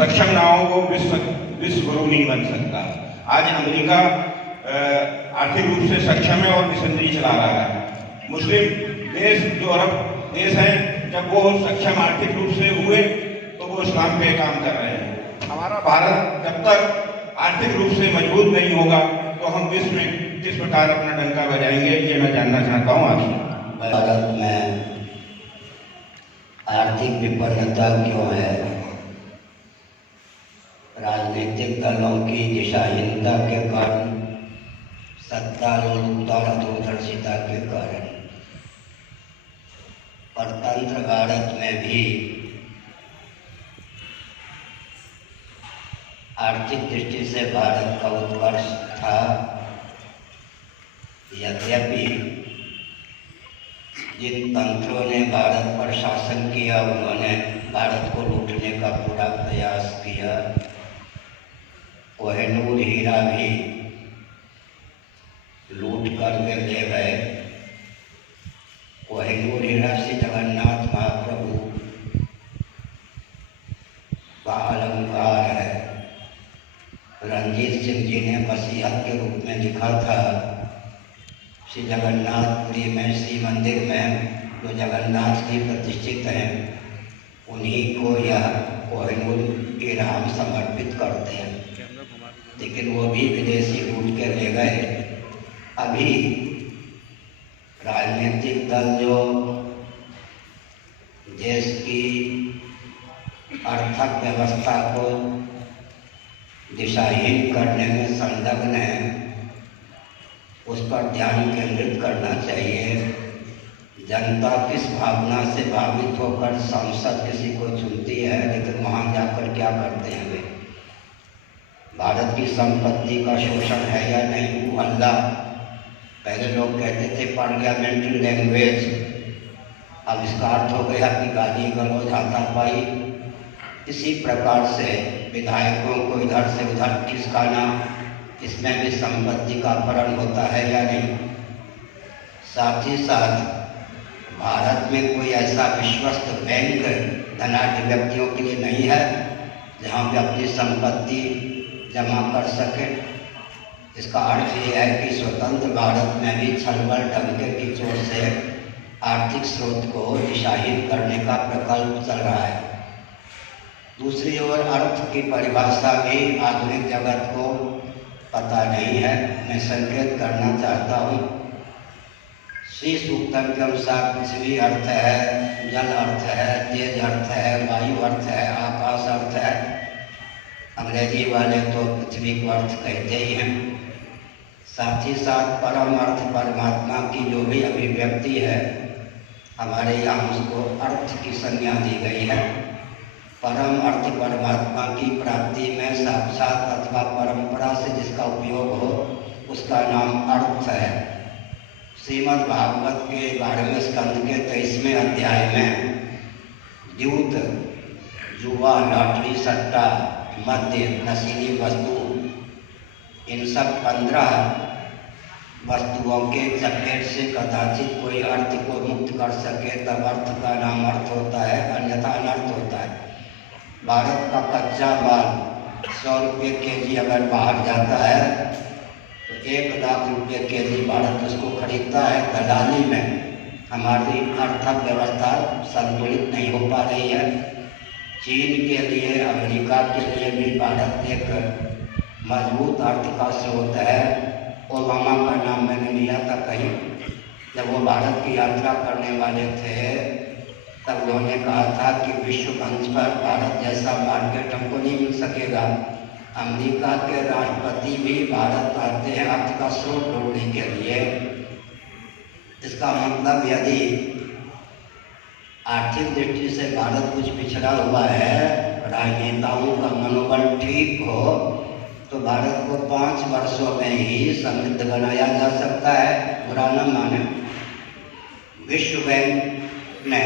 सक्षम ना हो वो विश्व गुरु नहीं बन सकता। आज अमेरिका आर्थिक रूप से सक्षम है और मिशनरी चला रहा है। मुस्लिम देश जो अरब देश हैं, जब वो सक्षम आर्थिक रूप से हुए तो वो इस्लाम पे काम कर रहे हैं। हमारा भारत जब तक आर्थिक रूप से मजबूत नहीं होगा तो हम विश्व में किस प्रकार अपना डंका बजाएंगे, ये मैं जानना चाहता हूँ आपसे। भारत में आर्थिक विपन्नता क्यों है? राजनीतिक दलों की दिशाहीनता के कारण, सत्तारूढ़ता और दूरदर्शिता के कारण। परतंत्र भारत में भी आर्थिक दृष्टि से भारत का उत्कर्ष था। यद्यपि जिन तंत्रों ने भारत पर शासन किया उन्होंने भारत को लूटने का पूरा प्रयास किया। कोहिनूर हीरा भी लूट कर वे ले गए। कोहिनूर हीरा श्री जगन्नाथ महाप्रभु का अलंकार है। रंजीत सिंह जी ने वसीयत के रूप में लिखा था, श्री जगन्नाथपुरी में श्री मंदिर में जो जगन्नाथ जी प्रतिष्ठित हैं उन्हीं को यह कोहिनूर हीरा हम समर्पित करते हैं। लेकिन वो भी विदेशी लूट के ले गए। अभी राजनीतिक दल जो देश की आर्थिक व्यवस्था को दिशाहीन करने में संलग्न है, उस पर ध्यान केंद्रित करना चाहिए। जनता किस भावना से भावित होकर सांसद किसी को चुनती है, लेकिन वहाँ जाकर क्या करते हैं वे? भारत की संपत्ति का शोषण है या नहीं, वो हल्ला। पहले लोग कहते थे पार्लियामेंट्री लैंग्वेज, अब इसका अर्थ हो गया कि गाली गलौज हाथापाई। इसी प्रकार से विधायकों को इधर से उधर खिसकाना, इसमें भी संपत्ति का अपहरण होता है या नहीं। साथ ही साथ भारत में कोई ऐसा विश्वस्त बैंक धनाढ्य व्यक्तियों के लिए नहीं है जहाँ पे अपनी संपत्ति जमा कर सके। इसका अर्थ ये है कि स्वतंत्र भारत में भी छलबल ढंग की चोट से आर्थिक स्रोत को दिशाहीन करने का प्रकल्प चल रहा है। दूसरी ओर अर्थ की परिभाषा भी आधुनिक जगत को पता नहीं है। मैं संकेत करना चाहता हूँ, श्री सूक्तम के अनुसार पृथ्वी अर्थ है, जल अर्थ है, तेज अर्थ है, वायु अर्थ है, आकाश अर्थ है। अंग्रेजी वाले तो पृथ्वी को अर्थ कहते ही हैं। साथ ही साथ परम अर्थ परमात्मा की जो भी अभिव्यक्ति है, हमारे यहाँ उसको अर्थ की संज्ञा दी गई है। परम अर्थ परमात्मा की प्राप्ति में साक्षात अथवा परंपरा से जिसका उपयोग हो उसका नाम अर्थ है। श्रीमद् भागवत के 12वें स्कंद के 23वें अध्याय में द्यूत, जुआ, लॉटरी, सट्टा, मद्य, नशीली वस्तु, इन सब 15 वस्तुओं के चपेट से कदाचित कोई अर्थ को मुक्त कर सके तब अर्थ का नाम अर्थ होता है, अन्यथा अनर्थ होता है। भारत का कच्चा माल 100 रुपये केजी अगर बाहर जाता है तो 1 लाख रुपये केजी भारत उसको खरीदता है। दलाली में हमारी अर्थव्यवस्था संतुलित नहीं हो पा रही है। चीन के लिए, अमेरिका के लिए भी भारत एक मजबूत अर्थ का स्रोत है। ओबामा का नाम मैंने लिया था कहीं, जब वो भारत की यात्रा करने वाले थे तब उन्होंने कहा था कि विश्व मंच पर भारत जैसा मार्केट हमको नहीं मिल सकेगा। अमेरिका के राष्ट्रपति भी भारत आते हैं अर्थ का स्रोत ढूंढने के लिए। इसका मतलब यदि आर्थिक दृष्टि से भारत कुछ पिछड़ा हुआ है, राजनेताओं का मनोबल ठीक हो तो भारत को 5 वर्षों में ही समृद्ध बनाया जा सकता है। बुरा न माने। विश्व बैंक ने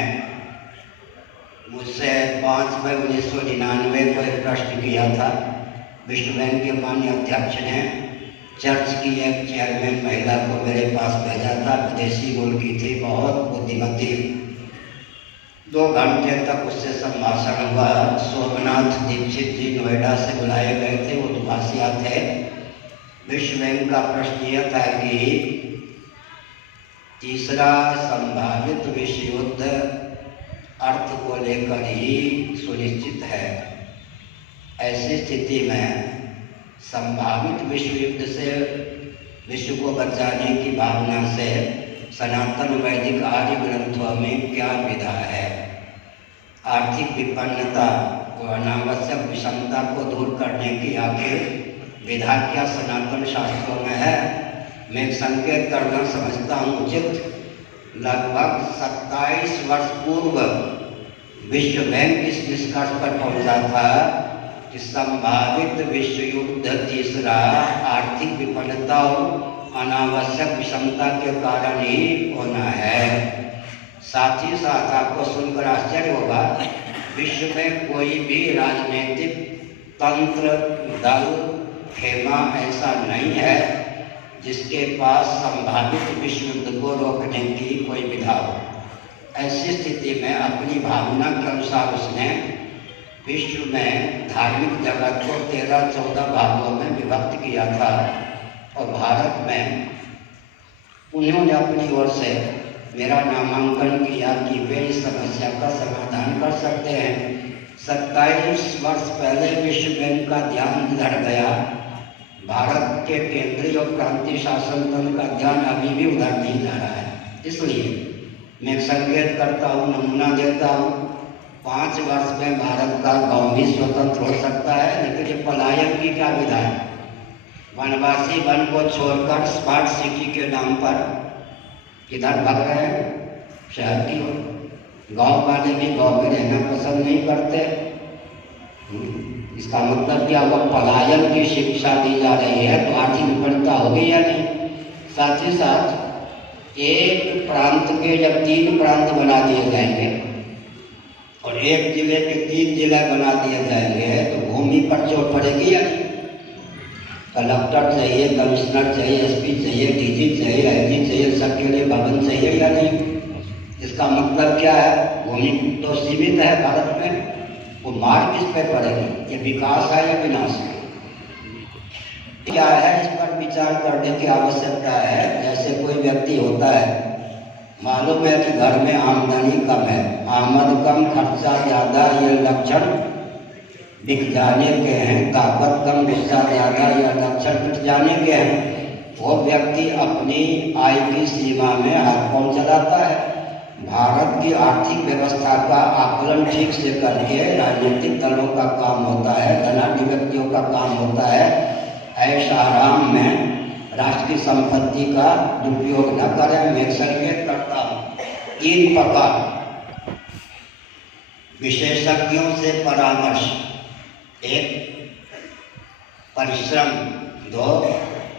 मुझसे 5 मई 1999 को एक प्रश्न किया था। विश्व बैंक के माननीय अध्यक्ष ने चर्च की एक चेयरमैन महिला को मेरे पास भेजा था। विदेशी मूल की थी, बहुत बुद्धिमती 2 घंटे तक उससे संभाषण हुआ। सोमनाथ दीक्षित जी नोएडा से बुलाए गए थे, वो दुभाषिया थे। विश्व बैंक का प्रश्न यह था कि तीसरा संभावित विश्व युद्ध अर्थ को लेकर ही सुनिश्चित है। ऐसी स्थिति में संभावित विश्व युद्ध से विश्व को बचाने की भावना से सनातन वैदिक आर्य ग्रंथों में क्या विधा है? आर्थिक विपन्नता और अनावश्यक विषमता को दूर करने की आखिर विधा क्या सनातन शास्त्रों में है? मैं संकेत करना समझता हूँ उचित। लगभग 27 वर्ष पूर्व विश्व बैंक इस निष्कर्ष पर पहुंचा था कि संभावित विश्व युद्ध तीसरा आर्थिक विपन्नता और अनावश्यक विषमता के कारण ही होना है। साथ ही साथ आपको सुनकर आश्चर्य होगा, विश्व में कोई भी राजनीतिक तंत्र, दल, खेमा ऐसा नहीं है जिसके पास संभावित विश्व युद्ध को रोकने की कोई विधा हो। ऐसी स्थिति में अपनी भावना के अनुसार उसने विश्व में धार्मिक जगत को 13-14 भागों में विभक्त किया था और भारत में उन्होंने अपनी ओर से मेरा नामांकन किया कि वे इस समस्या का समाधान कर सकते हैं। 27 वर्ष पहले विश्व बैंक का ध्यान इधर गया, भारत के केंद्रीय और प्रांतीय शासन तंत्र का ध्यान अभी भी उधर नहीं जा रहा है। इसलिए मैं संकेत करता हूँ, नमूना देता हूँ, 5 वर्ष में भारत का गांव भी स्वतंत्र हो सकता है। लेकिन ये पलायन की क्या विधा है? वनवासी वन को छोड़कर स्मार्ट सिटी के नाम पर किधर भाग रहे हैं? शहर की ओर। गाँव वाले भी गाँव में रहना पसंद नहीं करते। इसका मतलब क्या हुआ? पलायन की शिक्षा दी जा रही है, तो आर्थिक विपन्नता होगी या नहीं? साथ ही साथ एक प्रांत के जब 3 प्रांत बना दिए जाएंगे और एक जिले के 3 जिले बना दिए जाएंगे तो भूमि पर चोट पड़ेगी या नहीं? कलेक्टर चाहिए, कमिश्नर चाहिए, एसपी चाहिए, डीजी चाहिए, आईजी चाहिए, सबके लिए भवन चाहिए या नहीं? इसका मतलब क्या है? भूमि तो सीमित है भारत में, वो मार किस पे पड़ेगी? ये विकास है या विनाश है? क्या है, इस पर विचार करने की आवश्यकता है। जैसे कोई व्यक्ति होता है, मालूम है कि घर में आमदनी कम है, आमद कम खर्चा ज़्यादा, ये लक्षण दिख जाने के हैं। ताकत कम गुस्सा ज़्यादा, यह लक्षण दिख जाने के हैं। वो व्यक्ति अपनी आय की सीमा में हाथ पांव चलाता है। भारत की आर्थिक व्यवस्था का आकलन ठीक से करके राजनीतिक दलों का काम होता है, धनाढ्य व्यक्तियों का काम होता है ऐश आराम में राष्ट्र की संपत्ति का दुरुपयोग न करें। मैं संकेत करता हूँ 3 प्रकार विशेषज्ञों से परामर्श, 1 परिश्रम, 2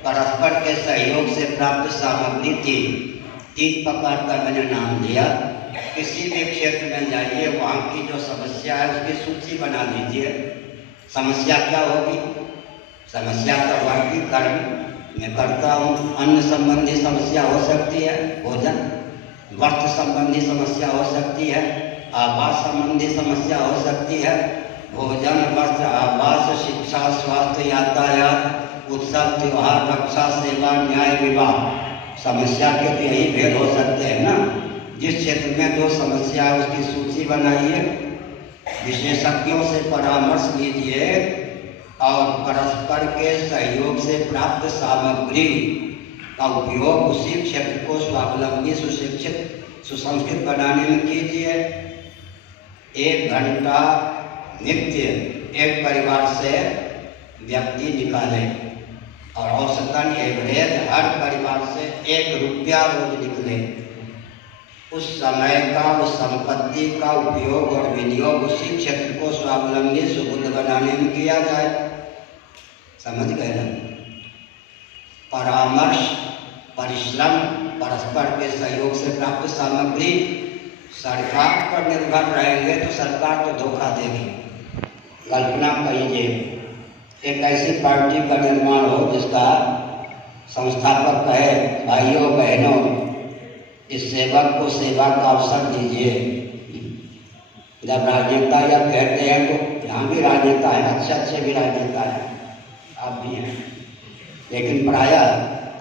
परस्पर के सहयोग से प्राप्त सामग्री, 3 प्रकार का मैंने नाम दिया। किसी भी क्षेत्र में जाइए, वहाँ की जो समस्या है उसकी सूची बना दीजिए। समस्या क्या होगी? समस्या का वर्गीकरण मैं करता हूँ। अन्न संबंधी समस्या हो सकती है, भोजन, वस्त्र संबंधी समस्या हो सकती है, आवास संबंधी समस्या हो सकती है, भोजन, वस्त्र, आवास, शिक्षा, स्वास्थ्य, यातायात, उत्सव, त्योहार, रक्षा, सेवा, न्याय, विवाह। समस्या के तो यही भेद हो सकते हैं ना। जिस क्षेत्र में जो समस्या है उसकी सूची बनाइए, विशेषज्ञों से परामर्श लीजिए और परस्पर के सहयोग से प्राप्त सामग्री का उपयोग उसी क्षेत्र को स्वावलंबी, सुशिक्षित, सुसंस्कृत बनाने में कीजिए। 1 घंटा नित्य एक परिवार से व्यक्ति निकाले और औसतन एवरेज हर परिवार से 1 रुपया रोज निकले। उस समय का, उस संपत्ति का उपयोग और विनियोग उसी क्षेत्र को स्वावलंबी, सुबुद्ध बनाने में किया जाए। समझ गए ना? परामर्श, परिश्रम, परस्पर के सहयोग से प्राप्त सामग्री। सरकार पर निर्भर रहेंगे तो सरकार तो धोखा देगी। कल्पना कीजिए एक ऐसी पार्टी का निर्माण हो जिसका संस्थापक कहे, भाइयों बहनों, इस सेवक को सेवा का अवसर दीजिए, जब राजनेता या कहते हैं तो यहाँ भी राजनेता है, अच्छे अच्छे भी राजनेता है, आप भी हैं, लेकिन प्रायः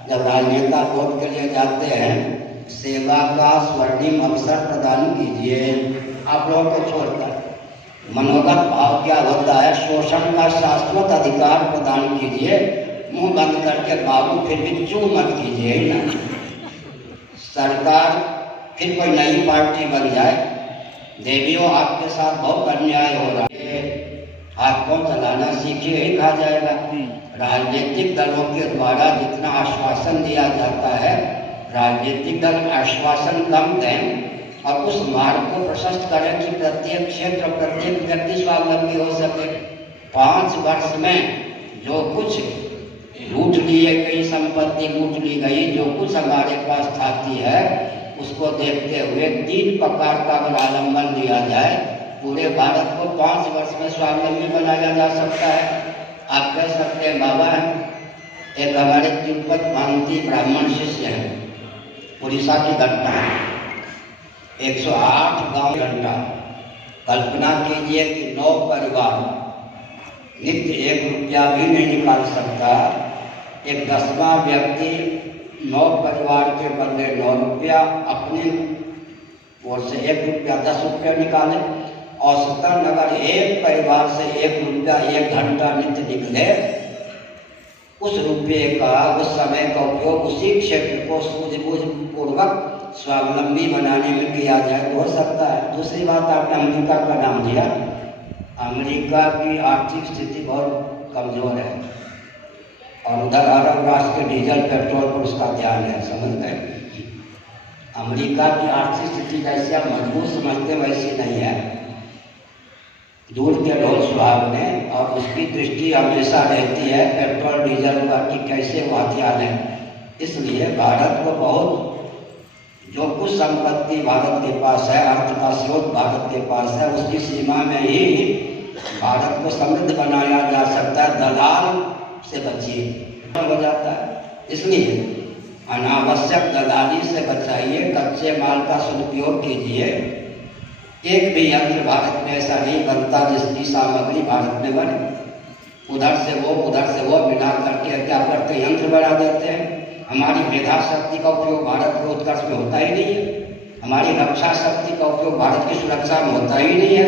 जब राजनेता वोट के लिए जाते हैं, सेवा का स्वर्णिम अवसर प्रदान कीजिए, आप लोगों को छोड़कर मनोगत भाव क्या होता है, शोषण का शाश्वत अधिकार प्रदान कीजिए, मुंह बंद करके बाबू फिर भी चू मत कीजिए ना। सरकार फिर कोई नई पार्टी बन जाए, देवियों आपके साथ बहुत अन्याय हो रहा है, आपको चलाना सीखिए ही कहा जाएगा। राजनीतिक दलों के द्वारा जितना आश्वासन दिया जाता है, राजनीतिक दल आश्वासन कम दें और उस मार्ग को प्रशस्त करें कि प्रत्येक क्षेत्र प्रत्येक व्यक्ति स्वावलंबी हो सके। 5 वर्ष में जो कुछ लूट लिए गई संपत्ति लूट ली गई, जो कुछ हमारे पास खाती है, उसको देखते हुए 3 प्रकार का अगर आलम्बन लिया जाए, पूरे भारत को 5 वर्ष में स्वावलंबी बनाया जा सकता है। आप कह सकते हैं बाबा, एक हमारे तिब्बत भांति ब्राह्मण शिष्य हैं, उड़ीसा की घटना है, 108 गांव घंटा। कल्पना कीजिए कि 9 परिवार नित्य 1 रुपया भी नहीं निकाल सकता, एक 10वां व्यक्ति 9 परिवार के बदले 9 रुपया अपने ओर से 1 रुपया 10 रुपया निकाले। औसतन अगर एक परिवार से 1 रुपया 1 घंटा नित्य निकले, उस रुपये का उस समय का उपयोग उसी क्षेत्र को सूझबूझ पूर्वक स्वावलंबी बनाने में किया जाए तो हो सकता है। दूसरी बात, आपने अमेरिका का नाम लिया। अमेरिका की आर्थिक स्थिति बहुत कमजोर है और उधर अरब राष्ट्र के डीजल पेट्रोल पर उसका ध्यान है, समझ गए। अमेरिका की आर्थिक स्थिति जैसे आप मजबूत समझते वैसी नहीं है, दूध के ढोल सुहावने, और उसकी दृष्टि हमेशा रहती है पेट्रोल डीजल पर कि कैसे वो हथियार है। इसलिए भारत को बहुत जो कुछ संपत्ति भारत के पास है, अर्थ का स्रोत भारत के पास है, उसकी सीमा में ही भारत को समृद्ध बनाया जा सकता है। दलाल से बचिए हो जाता है, इसलिए अनावश्यक दलाली से बचाइए, कच्चे माल का सदुपयोग कीजिए। एक भी यंत्र भारत में ऐसा नहीं बनता जिसकी सामग्री भारत में बने। उधर से वो मिला करके क्या करते, यंत्र बना देते हैं। हमारी मेधा शक्ति का उपयोग भारत के उत्कर्ष में होता ही नहीं है, हमारी रक्षा शक्ति का उपयोग भारत की सुरक्षा में होता ही नहीं है,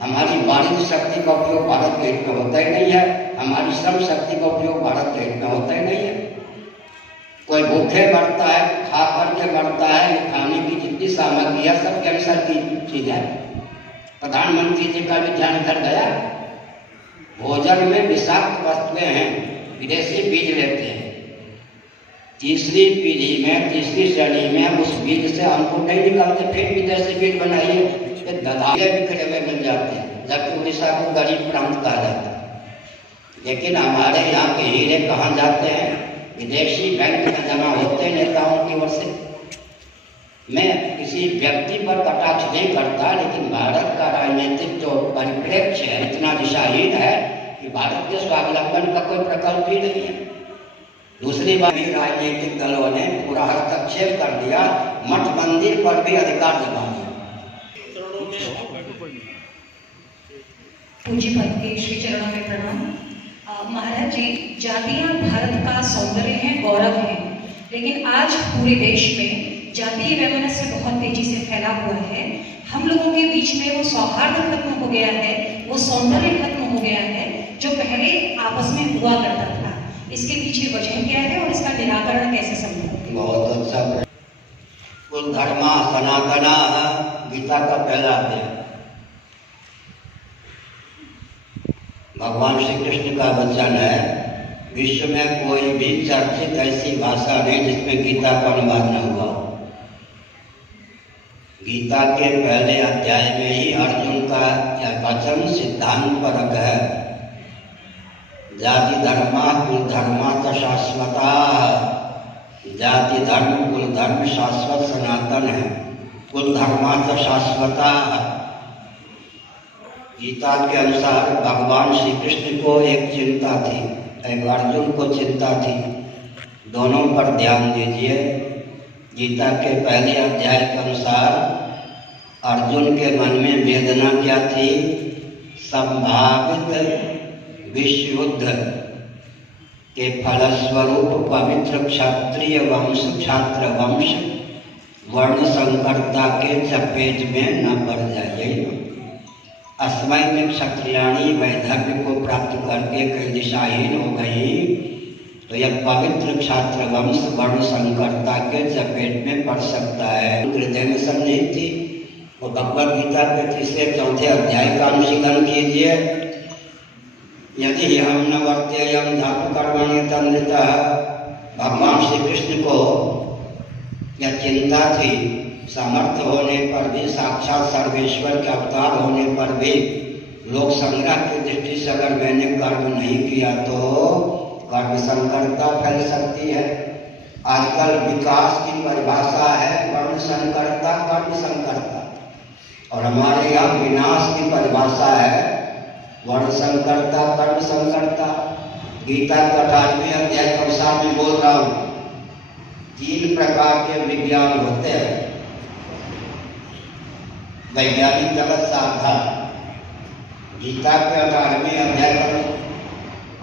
हमारी वाणिज्य शक्ति का उपयोग भारत के हित में होता ही नहीं है, हमारी श्रम शक्ति का उपयोग भारत के हित में होता ही नहीं है। कोई भूखे मरता है, खा करके मरता है, खाने की जितनी सामग्री है सब कैंसर की चीज है। प्रधानमंत्री जी का भी ध्यान इधर गया, भोजन में विषाक्त वस्तुएं हैं, विदेशी बीज लेते हैं। तीसरी पीढ़ी में, तीसरी श्रेणी में उस बीज से अंकुर नहीं निकलते, फिर विदेशी बीज बनाइए, दलाले बिखरे हुए मिल जाते हैं, जबकि उड़ीसा को गरीब प्रांत कहा जाता है। लेकिन हमारे यहाँ के हीरे कहाँ जाते हैं, विदेशी बैंक में जमा होते हैं नेताओं की ओर से। मैं किसी व्यक्ति पर कटाक्ष नहीं करता, लेकिन भारत का राजनीतिक जो परिप्रेक्ष्य है इतना दिशाहीन है कि भारत के स्वावलंबन का कोई प्रकल्प ही नहीं है। दूसरी बात, राजनीतिक दलों ने पूरा हस्तक्षेप कर दिया, मठ मंदिर पर भी अधिकार जमा दिया। पूज्यपद के श्री चरणों में प्रणाम। महाराज जी, जातियां भारत का सौंदर्य है, गौरव है, लेकिन आज पूरे देश में जातीय वैमनस्य बहुत तेजी से फैला हुआ है। हम लोगों के बीच में वो सौहार्द खत्म हो गया है, वो सौंदर्य खत्म हो गया है जो पहले आपस में हुआ करता था। इसके पीछे वजह क्या है और इसका निराकरण कैसे संभव है? बहुत अच्छा। कुल धर्मा सनातना गीता का पहला अध्याय। भगवान श्री कृष्ण का वचन है, विश्व में कोई भी चर्चित ऐसी भाषा नहीं जिसमें गीता का अनुवाद न हुआ। गीता के पहले अध्याय में ही अर्जुन का यह वचन सिद्धांत परक है। जाति धर्मा कुल धर्मा च शाश्वता, जाति धर्म कुल धर्म शाश्वत सनातन है, कुल धर्मा च शाश्वता। गीता के अनुसार भगवान श्री कृष्ण को एक चिंता थी, एक अर्जुन को चिंता थी, दोनों पर ध्यान दीजिए। गीता के पहले अध्याय के अनुसार अर्जुन के मन में वेदना क्या थी? संभावित विश्व युद्ध के फलस्वरूप पवित्र क्षत्रिय वंश छात्र वंश वर्ण संकरता के चपेट में न पड़ जाए। असमय में क्षत्रियाणी वैधव्य को प्राप्त करके कई दिशाहीन हो गई, तो यह पवित्र छात्र वंश वर्ण संकरता के चपेट में पड़ सकता है। हृदय में समझी थी वो भगवद गीता के 3-4 अध्याय का अनुशीलन कीजिए। यदि हम न वर्तेयम धातु कर्मणि तन्मयतः, भगवान श्री कृष्ण को यह चिंता थी, समर्थ होने पर भी, साक्षात सर्वेश्वर के अवतार होने पर भी लोक संग्रह की दृष्टि से अगर मैंने कर्म नहीं किया तो कर्म संकरता फैल सकती है। आजकल विकास की परिभाषा है वर्ण संकरता, कर्म संकरता, और हमारे यहाँ विनाश की परिभाषा है वर्ण संकरता, कर्म संकरता। गीता के 18वें अध्याय के अनुसार में बोल रहा हूँ, 3 प्रकार के विज्ञान होते हैं। वैज्ञानिक जगत सावधान। गीता के 18वें अध्याय के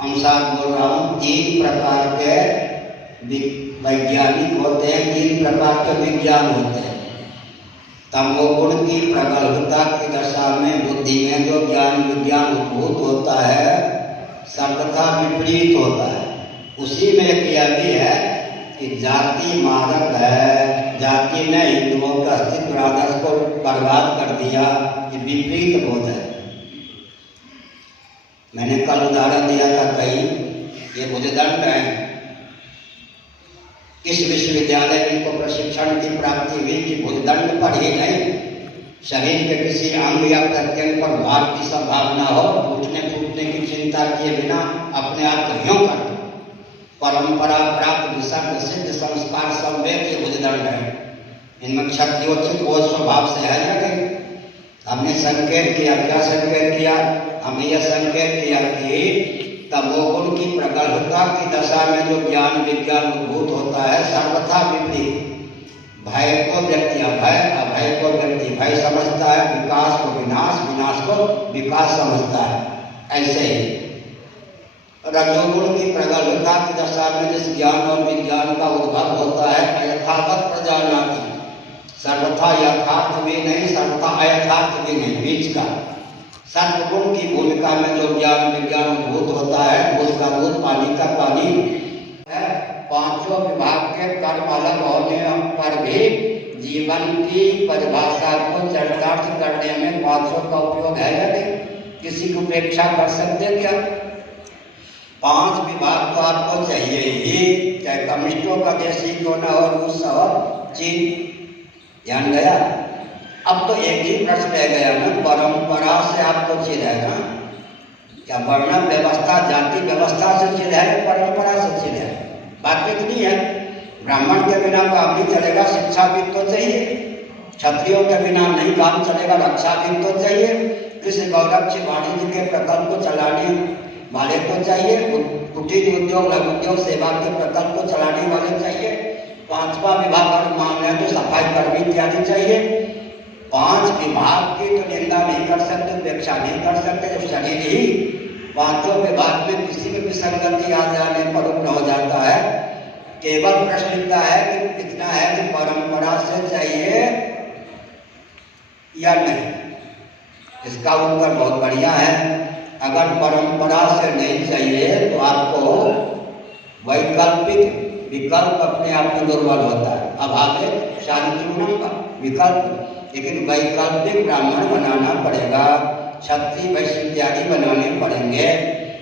अनुसार बोल रहा हूँ, 3 प्रकार के वैज्ञानिक होते हैं, 3 प्रकार के विज्ञान होते हैं। तमोगुण की प्रगल्भता की दशा में बुद्धि में जो ज्ञान विज्ञान उद्भूत होता है सर्वथा विपरीत होता है। उसी में यह भी है कि जाति मारक है, जाति ने हिंदुओं का अस्तित्व आदर्श को बर्बाद कर दिया, ये विपरीत बोध है। मैंने कल उदाहरण दिया था कहीं, ये बुद्धदंड है। किस विश्वविद्यालय में इनको प्रशिक्षण की प्राप्ति हुई कि बुद्धदंड पर ही नहीं, शरीर के किसी अंग या प्रत्यंग पर भार की संभावना हो, उठने फूटने की चिंता किए बिना अपने आप को यूं कर दो। परंपरा प्राप्त विसर्ग सिद्ध संस्कार संवेद ये बुद्धदंड है। इनमें क्षत्रियोचित बोध स्वभाव से है या नहीं? हमने संकेत किया, क्या संकेत किया? हमने यह संकेत किया कि तमोगुण की प्रगल्भता की दशा में जो ज्ञान विज्ञान उद्भूत होता है सर्वथा विपरीत। भय को व्यक्ति अभय, अभय को व्यक्ति भय समझता है, विकास को विनाश, विनाश को विकास समझता है। ऐसे ही रजोगुण की प्रगल्भता की दशा में जिस ज्ञान और विज्ञान का उद्भव होता है यथावत प्रजानाति, सर्वथा यथार्थ भी नहीं, सर्वथा अयथार्थ भी नहीं, बीच का। सत्वगुण की भूमिका में जो ज्ञान विज्ञान उद्भूत होता है उसका दूध पानी का पानी है। 5 विभाग के कर्म अलग होने पर भी जीवन की परिभाषा को चरितार्थ करने में 5 का उपयोग है या नहीं? किसी की उपेक्षा कर सकते क्या? 5 विभाग तो आपको चाहिए ही, चाहे कम्युनिस्टों का देशी क्यों न हो, रूस और चीन। ध्यान गया? अब तो एक ही प्रश्न रह गया ना, परंपरा से आपको चिढ़ है ना? क्या वर्ण व्यवस्था जाति व्यवस्था से चिढ़ है, परंपरा से चिढ़ है? बात इतनी है, ब्राह्मण के बिना काम नहीं चलेगा, शिक्षा भी तो चाहिए। क्षत्रियों के बिना नहीं काम चलेगा, रक्षा भी तो चाहिए। किसी गौरक्ष वाणिज्य के प्रकल्प को चलाने वाले तो चाहिए, कुटीर उद्योग लघु उद्योग सेवा के प्रकल्प को चलाने वाले चाहिए। 5वां विभाग अगर मान लें तो सफाई कर्मी इत्यादि चाहिए। 5 विभाग की तो निंदा नहीं कर सकते, उपेक्षा नहीं कर सकते। जब शरीर ही 5 विभाग में किसी में विसंगति आ जाने पर रुग्ण हो जाता है, केवल प्रश्न इतना है कि इतना है कि परंपरा से चाहिए या नहीं। इसका उत्तर बहुत बढ़िया है। अगर परंपरा से नहीं चाहिए तो आपको वैकल्पिक विकल्प अपने आप में दुर्बल होता है। अब आगे शांतिपूर्ण का विकल्प, लेकिन वैकल्पिक ब्राह्मण बनाना पड़ेगा, क्षत्रिय वैश्य इत्यादि बनाने पड़ेंगे,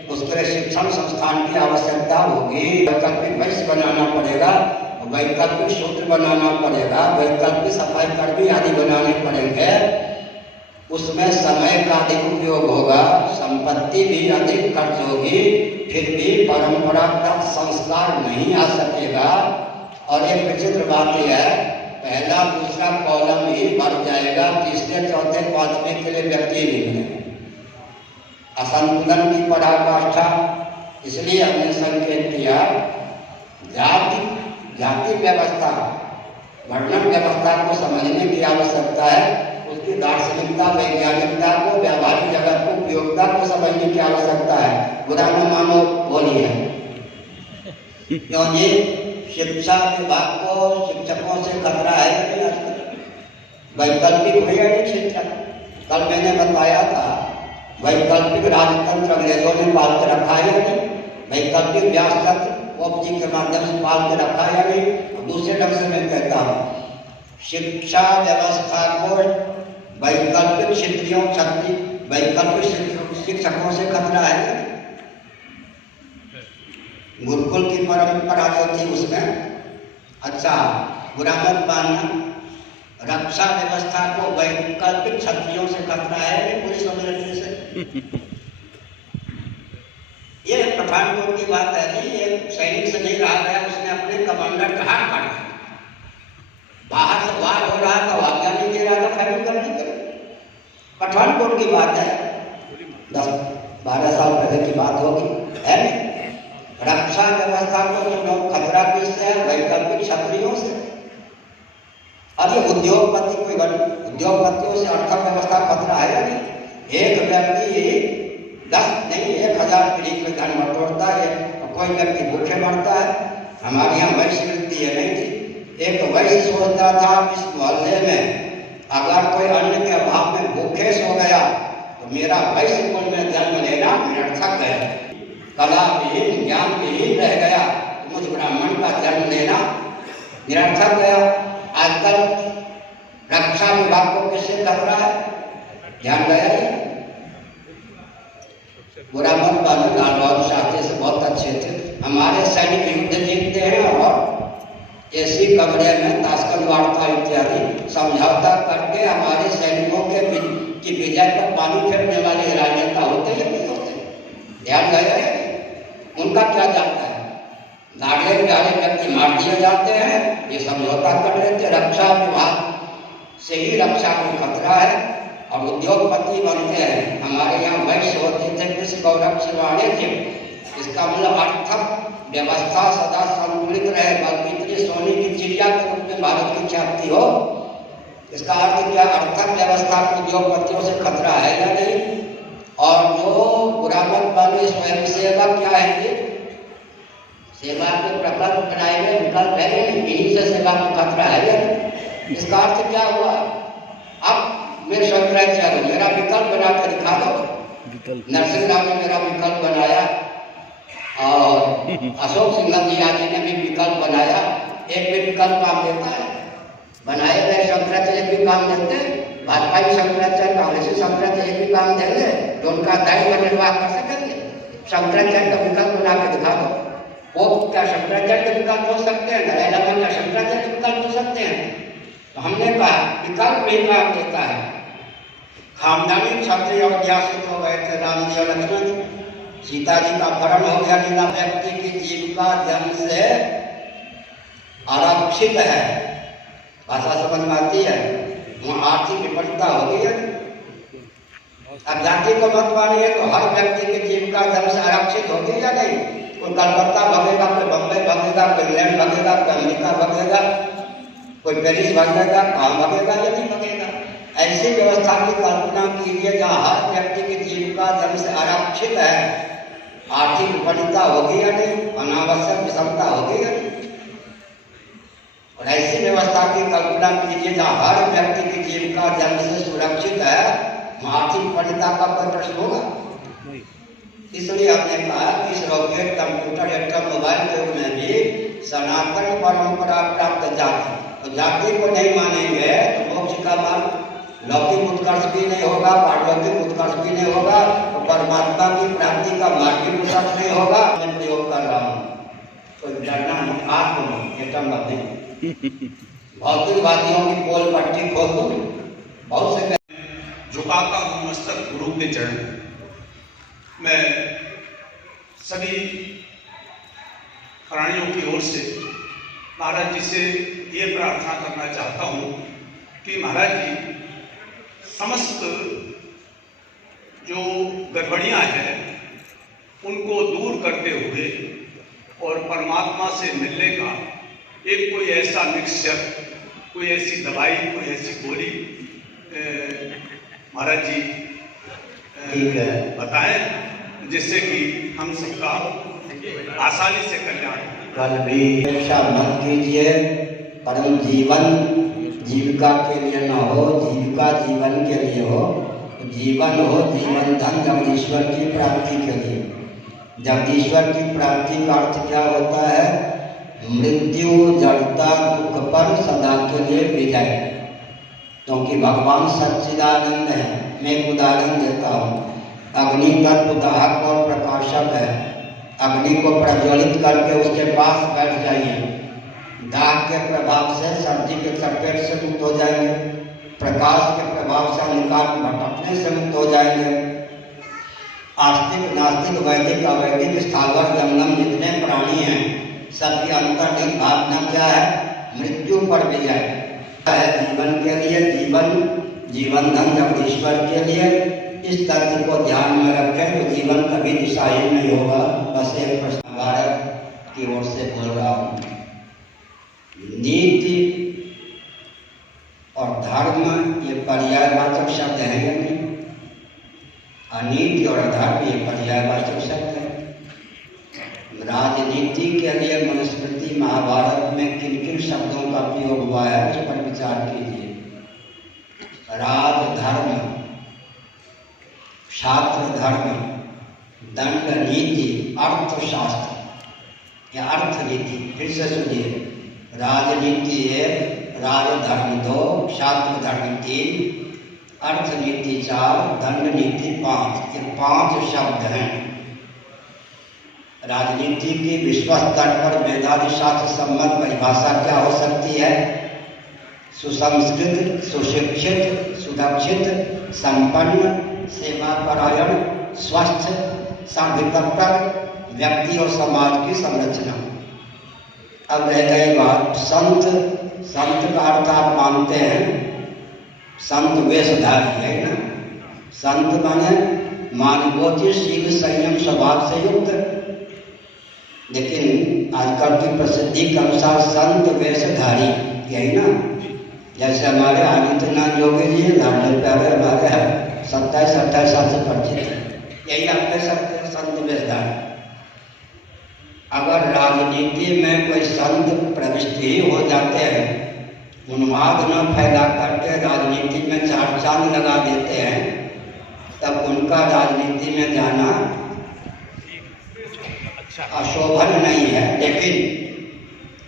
उसके लिए शिक्षण संस्थान की आवश्यकता होगी। वैकल्पिक वैश्य बनाना पड़ेगा, वैकल्पिक शूद्र बनाना पड़ेगा, वैकल्पिक सफाई कर्मी आदि बनाने पड़ेंगे। उसमें समय का अधिक उपयोग होगा, संपत्ति भी अधिक खर्च होगी, फिर भी परंपरागत संस्कार नहीं आ सकेगा। और एक विचित्र बात यह है, पहला दूसरा कॉलम ही भर जाएगा, तीसरे चौथे 5वें के लिए व्यक्ति नहीं मिलेगा। असंतुलन की पराकाष्ठा। इसलिए हमने संकेत किया जाति व्यवस्था, वर्णन व्यवस्था को समझने की आवश्यकता है। उसकी दार्शनिकता, वैज्ञानिकता को, व्यावहारिक जगत को, उपयोगिता को समझने की आवश्यकता है। बुरा न मानो, बोलिए। क्यों जी? शिक्षा विभाग को शिक्षकों से खतरा है या नहीं आजकल? वैकल्पिक हुई है नहीं शिक्षा? कल मैंने बताया था वैकल्पिक राजतंत्र अंग्रेजों ने पाल के रखा है या नहीं? वैकल्पिक व्यासतंत्र जी के माध्यम से पाल के रखा है या नहीं? दूसरे ढंग से मैं कहता हूँ, शिक्षा व्यवस्था को वैकल्पिक शिक्षकों से खतरा है। गुरुकुल की परंपरा जो थी उसमें, अच्छा बुरा मत मानना, रक्षा व्यवस्था को वैकल्पिक क्षत्रियों से खतरा है, पुलिस वगैरह से। ये पठानकोट की बात है जी, ये सैनिक से नहीं रहा गया, उसने अपने कमांडर का हाथ काट दिया। बाहर से वार हो रहा था, आज्ञा नहीं दे रहा था फायरिंग करने के। पठानकोट की बात है, 10-12 साल पहले की बात होगी, है नहीं? रक्षा व्यवस्था को खतरा किससे है? वैकल्पिक क्षत्रियों से। अरे उद्योगपतियों से अर्थव्यवस्था खतरा है या नहीं? एक व्यक्ति 10,000 पीढ़ी में धन बटोरता है, कोई व्यक्ति भूखे मरता है। हमारे यहाँ वैश्य वृत्ति है नहीं थी। एक वैश्य सोचता था इस मोहल्ले में अगर कोई अन्न के अभाव में भूखे सो गया तो मेरा वैश्य कुल में जन्म लेना निरर्थक है। कला विहीन, ज्ञान विहीन रह गया तो मुझ ब्राह्मण का जन्म लेना निरर्थक गया। आजकल रक्षा विभाग को किससे खतरा है? ध्यान गया है? बुरा मत मानो, लाल बहादुर शास्त्री से बहुत अच्छे थे। हमारे सैनिक युद्ध जीतते हैं और ऐसी कमरे में ताशकंद वार्ता इत्यादि समझौता करके हमारे सैनिकों की विजय पर पानी फेरने वाले राजनेता होते हैं नहीं होते? ध्यान गया है? उनका क्या जाता है? नागरिक प्यारे व्यक्ति मार दिए जाते हैं, ये समझौता कर लेते। रक्षा विभाग से ही रक्षा को खतरा है और उद्योगपति बनते हैं। हमारे यहाँ वैश्य होते थे, कृषि गौरव से वाणिज्य। इसका मतलब अर्थक व्यवस्था सदा संतुलित रहे, बल्कि इतनी सोने की चिड़िया के रूप में भारत की ख्याति हो। इसका अर्थ क्या? अर्थक व्यवस्था को उद्योगपतियों से खतरा है या नहीं? और जो बुरा मत मानो, स्वयं सेवा क्या है? ये सेवा के प्रकल्प बनाए गए विकल्प है, इन्हीं से सेवा को खतरा है या नहीं? इसका अर्थ क्या हुआ? अब मैं शंकराचार्य, मेरा विकल्प बना कर दिखा दो। नरसिंहराव ने मेरा विकल्प बनाया और अशोक सिंघल जी आदि ने भी विकल्प बनाया। एक भी विकल्प काम देता है? बनाए गए शंकराचार्य भी काम देते हैं? भाजपा की शंकराचार्य, कांग्रेसी शंकराचार्य भी काम देंगे तो उनका दायित्व निर्वाह कर सकेंगे। शंकराचार्य का विकल्प बना के दिखा दो। वो क्या शंकराचार्य के विकल्प हो सकते हैं? दलाई लामा क्या शंकराचार्य के विकल्प हो सकते हैं? तो हमने कहा विकल्प भी काम देता है। खानदानी क्षत्रिय अयोध्या से हो गए थे राम जी और लक्ष्मण। सीता जी का अपहरण हो गया, लीला व्यक्ति की जीविका जन्म से आरक्षित है। भाषा समझ में आती है? वहाँ आर्थिक विपन्नता हो गई है। अब जाति को मत मानिए तो हर व्यक्ति की जीविका जन्म से आरक्षित होगी या नहीं? कोई कलकत्ता भगेगा, कोई बम्बई भगेगा, कोई इंग्लैंड भगेगा, कोई अमेरिका भगेगा, कोई पेरिस भगेगा, कहाँ भगेगा या नहीं भगेगा? ऐसी व्यवस्था की कल्पना कीजिए जहाँ हर व्यक्ति की जीविका जन्म से आरक्षित है। आर्थिक विपन्नता होगी या नहीं? अनावश्यक विषमता होगी या नहीं? और ऐसी व्यवस्था की कल्पना कीजिए जहाँ हर व्यक्ति की जीविका जन्म से सुरक्षित है, आर्थिक विपन्नता का कोई प्रश्न होगा? इसलिए हमने कहा कि इस रॉकेट, कंप्यूटर, एटम, मोबाइल के युग में भी सनातन परंपरा प्राप्त जाति, तो जाति को नहीं मानेंगे तो मोक्ष का मार्ग, लौकिक उत्कर्ष भी नहीं होगा, पारलौकिक उत्कर्ष भी नहीं होगा, तो परमात्मा की प्राप्ति का मार्ग भी उत्कर्ष नहीं होगा। मैं प्रयोग कर रहा हूँ, तो डरना नहीं, आत्म एटम नहीं। भौतिकवादियों की पोल पट्टी खोल दो, बहुत से झुकाता हूँ मस्तक गुरु के चरण। मैं सभी प्राणियों की ओर से महाराज जी से ये प्रार्थना करना चाहता हूँ कि महाराज जी समस्त जो गड़बड़ियाँ हैं उनको दूर करते हुए और परमात्मा से मिलने का एक कोई ऐसा मिक्सचर, कोई ऐसी दवाई, कोई ऐसी गोली महाराज जी ठीक है। बताएं जिससे कि हम सबका आसानी से कल्याण हो। कल भी अपेक्षा मत कीजिए, परम जीवन जीविका के लिए न हो, जीविका जीवन के लिए हो। जीवन हो जीवन धन जगदीश्वर की प्राप्ति के लिए। जगदीश्वर की प्राप्ति का अर्थ क्या होता है? मृत्यु जड़ता दुख पर सदा के लिए विजय। क्योंकि भगवान सच्चिदानंद है। मैं एक उदाहरण देता हूँ। अग्नि तत्व दाहक और प्रकाशक है। अग्नि को प्रज्वलित करके उसके पास बैठ जाइए, दाह के प्रभाव से सर्दी के चपेट से मुक्त हो जाएंगे, प्रकाश के प्रभाव से अंधकार भटकने से मुक्त हो जाएंगे। आस्तिक नास्तिक वैदिक अवैदिक स्थावर जंगम जितने प्राणी हैं सबकी अंतर्निहित भावना क्या है? मृत्यु पर विजय है। जीवन के लिए जीवन धन जगदीश्वर के लिए। इस तथ्य को ध्यान में रखें तो जीवन कभी दिशाहीन नहीं होगा। बस एक प्रश्न भारत की ओर से बोल रहा हूँ। नीति और धर्म ये पर्यायवाचक शब्द है या नहीं? अनीति और अधर्म ये पर्यायवाचक शब्द है। राजनीति के लिए मनुस्मृति महाभारत में किन किन शब्दों का प्रयोग हुआ है उस पर विचार कीजिए। राज धर्म, छात्र धर्म, दंड नीति, अर्थशास्त्र या अर्थ नीति। फिर से सुनिए, राजनीति 1, राजधर्म 2, छात्र धर्म 3, अर्थनीति 4, दंड नीति 5। ये 5 शब्द हैं। राजनीति की विश्व स्तर पर वेदादि शास्त्र सम्मत परिभाषा क्या हो सकती है? सुसंस्कृत, सुशिक्षित, सुरक्षित, संपन्न, सेवापरायण, स्वस्थ, सर्वतत्पर व्यक्ति और समाज की संरचना। अब रह गई बात संत। संत का अर्थ आप मानते हैं, संत वेशधारी है ना। संत माने मानवोचित शील संयम स्वभाव से युक्त। लेकिन आजकल की प्रसिद्धि के अनुसार संत वेशधारी यही ना। जैसे हमारे आदित्यनाथ योगी जी लाडले प्यारे हमारे हैं 27-28 साल से परिचित है, यही आप कह सकते हैं संत वेशधारी। अगर राजनीति में कोई संत प्रविष्टि हो जाते हैं, उन्माद न फैला करके राजनीति में 4 चांद लगा देते हैं, तब उनका राजनीति में जाना अशोभन नहीं है। लेकिन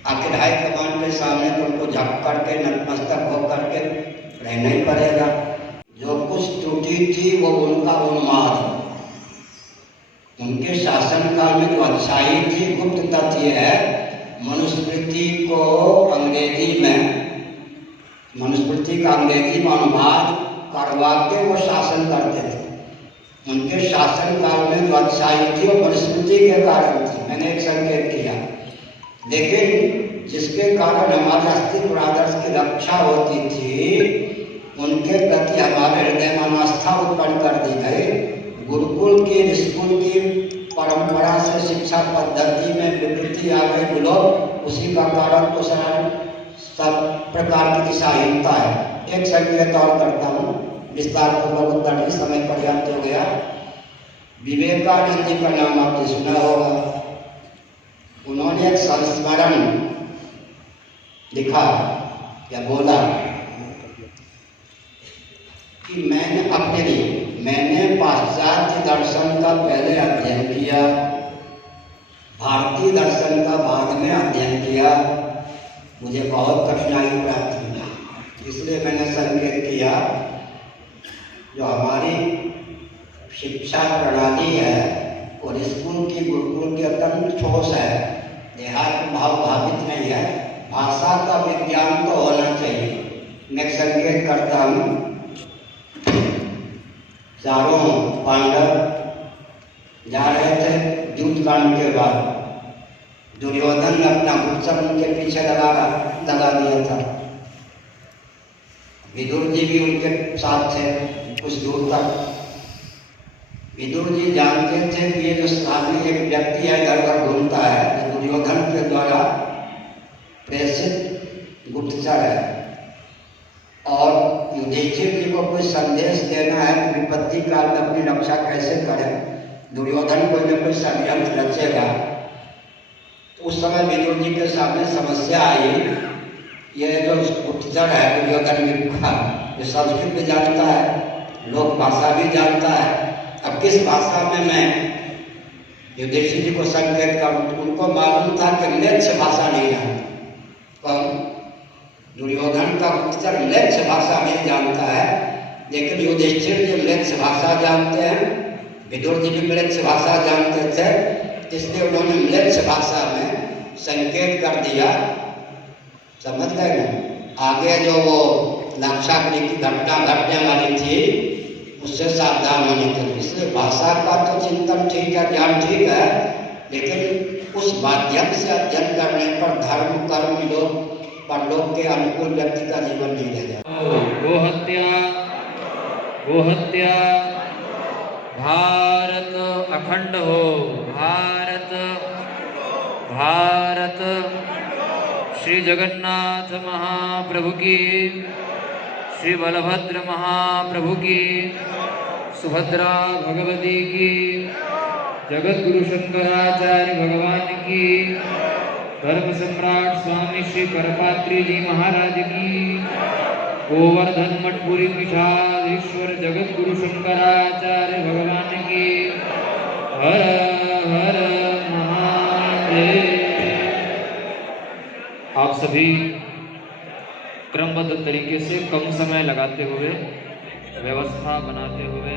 आखिर हाईकमान के सामने तो उनको झक करके नतमस्तक होकर के रहना ही पड़ेगा। जो कुछ त्रुटि थी वो उनका उन्माद, उनके शासनकाल में जो अच्छाई थी। गुप्त तथ्य है, मनुस्मृति को अंग्रेजी का अंग्रेजी में अनुवाद करवा के वो शासन करते थे। उनके शासन काल में जो अच्छाई थी वो मनुस्मृति के कारण थी। मैंने एक संकेत किया। लेकिन जिसके कारण हमारे अस्तित्व आदर्श की रक्षा होती थी, उनके प्रति हमारे हृदय में आस्था उत्पन्न कर दी गई। गुरुकुल की स्कूल की परंपरा से शिक्षा पद्धति में विकृति आ गई। लोग उसी का कारण तो सब प्रकार की दिशाहीनता है। एक संकेत और करता हूँ, विस्तार पूर्वक उत्तर नहीं, समय पर्याप्त हो गया। विवेकानंद जी का नाम आपने सुना होगा। उन्होंने एक संस्मरण लिखा या बोला कि मैंने पाश्चात्य दर्शन का पहले अध्ययन किया, भारतीय दर्शन का बाद में अध्ययन किया। मुझे बहुत कठिनाई प्राप्त हुई, इसलिए मैंने संकेत किया जो हमारी शिक्षा प्रणाली है और स्कूल की गुरुकुल की अत्यंत ठोस है, देहात भाव भावित नहीं है। भाषा का विज्ञान तो होना चाहिए। मैं संकेत करता हूँ, चारों पांडव जा रहे थे युद्ध कांड के बाद। दुर्योधन ने अपना गुप्तचर उनके पीछे लगा दिया था। विदुर जी भी उनके साथ थे कुछ दूर तक। विदुर जी जानते थे कि ये जो सामने एक व्यक्ति है इधर उधर घूमता है, दुर्योधन के द्वारा प्रेषित गुप्तचर है। और युधिष्ठिर जी को कोई संदेश देना है, विपत्ति काल में अपनी रक्षा कैसे करें, दुर्योधन को जब कोई षड्यंत्र रचेगा। तो उस समय विदुर जी के सामने समस्या आई। ये जो गुप्तचर है दुर्योधन का, जो संस्कृत भी जानता है, लोक भाषा भी जानता है, अब किस भाषा में मैं युधिष्ठिर जी को संकेत करूं। उनको मालूम था कि म्लेच्छ भाषा नहीं जानता। कौन? दुर्योधन का गुप्तचर म्लेच्छ भाषा नहीं जानता है, लेकिन युधिष्ठिर जी म्लेच्छ भाषा जानते हैं, विदुर जी भी म्लेच्छ भाषा जानते थे, इसलिए उन्होंने म्लेच्छ भाषा में संकेत कर दिया। समझ गए ना? आगे जो वो लाक्षागृह की घटना घटने वाली थी उससे सावधान होने के लिए। इसलिए भाषा का तो चिंतन ठीक है, ज्ञान ठीक है, लेकिन उस माध्यम से अध्ययन करने पर धर्म कर्म लोग परलोक के अनुकूल व्यक्ति का जीवन नहीं रह जाता। गोहत्या भारत अखंड हो, भारत भारत। श्री जगन्नाथ महाप्रभु की, श्री बलभद्र महाप्रभु की, सुभद्रा भगवती की, जगत गुरु शंकराचार्य भगवान की, धर्म सम्राट स्वामी श्री करपात्री जी महाराज की, गोवर्धन मठपुरी पीठाधीश्वर जगत गुरु शंकराचार्य भगवान की। हर हर महादेव। आप सभी क्रमबद्ध तरीके से कम समय लगाते हुए, व्यवस्था बनाते हुए